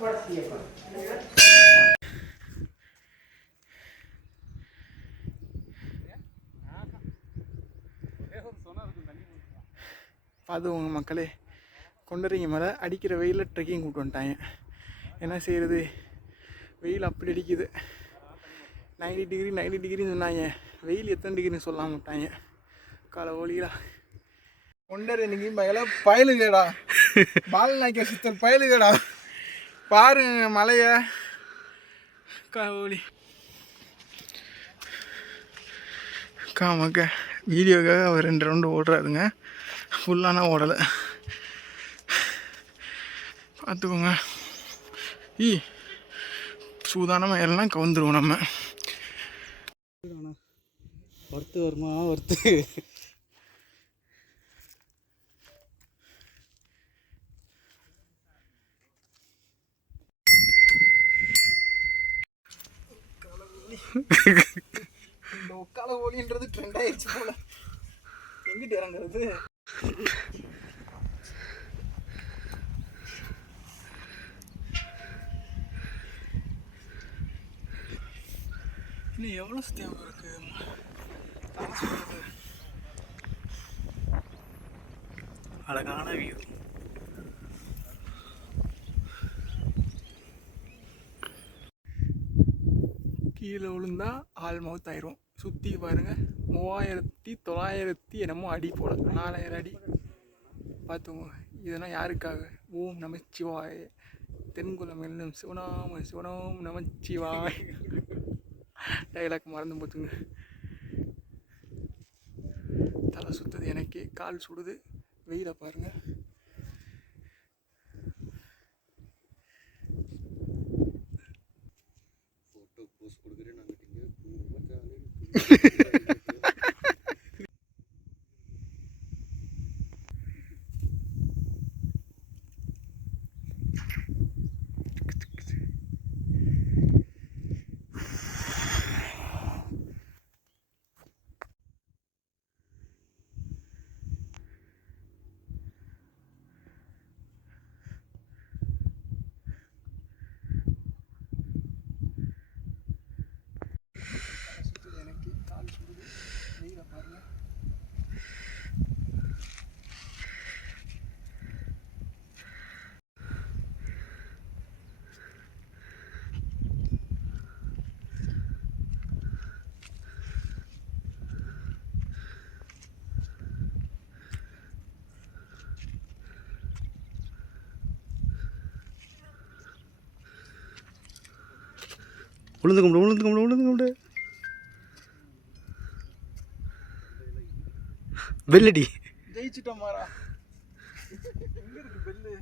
பார்த்துக்கோங்க மக்களே, கொண்டறிங்க மலை அடிக்கிற வெயிலில் ட்ரெக்கிங் கூப்பிட்டு வந்துட்டாங்க. என்ன செய்கிறது, வெயில் அப்படி அடிக்குது. 90 டிகிரின்னு சொன்னாங்க, வெயில் எத்தனை டிகிரின்னு சொல்லாம விட்டாங்க. காலை ஓலிகளா கொண்டர் இன்னைக்கு மகள பயலுகடா, பாலநாய்க்க சித்தர் பயலுகடா. பாருங்க மலைய காவலி காமக்க வீடியோக்காக அவர் 2 ரவுண்டு ஓடுறாருங்க. ஃபுல்லானா ஓடலை, பார்த்துக்கோங்க. சூதானமாக எல்லாம் கவுந்துருவோம் நம்ம. வறுத்து வருமா வறுத்து இந்த ஒக்கால ஓலின்றது ட்ரெண்ட் ஆயிடுச்சு போல. எங்கிட்டு இறங்குறது? இன்னும் எவ்வளோ தேவை இருக்கு? அழகான வியூ. கீழே விழுந்தா ஆல் மவுத் ஆயிரும். சுற்றி பாருங்க, 3900 என்னமோ அடி போல, 4000 அடி. பார்த்துக்கோங்க. இதெல்லாம் யாருக்காக? ஓம் நமச்சிவாய, தென்குலம் என்னும் சிவனாம சிவனோம் நமச்சிவாய். டைலாக் மறந்து போச்சுங்க. தலை சுற்றுது எனக்கே, கால் சுடுது. வெயில பாருங்க. உளுந்து கும்பிடு பெல்லடி ஜெயிச்சிட்டோம் மாறா. எங்க இருக்கு பெல்லு?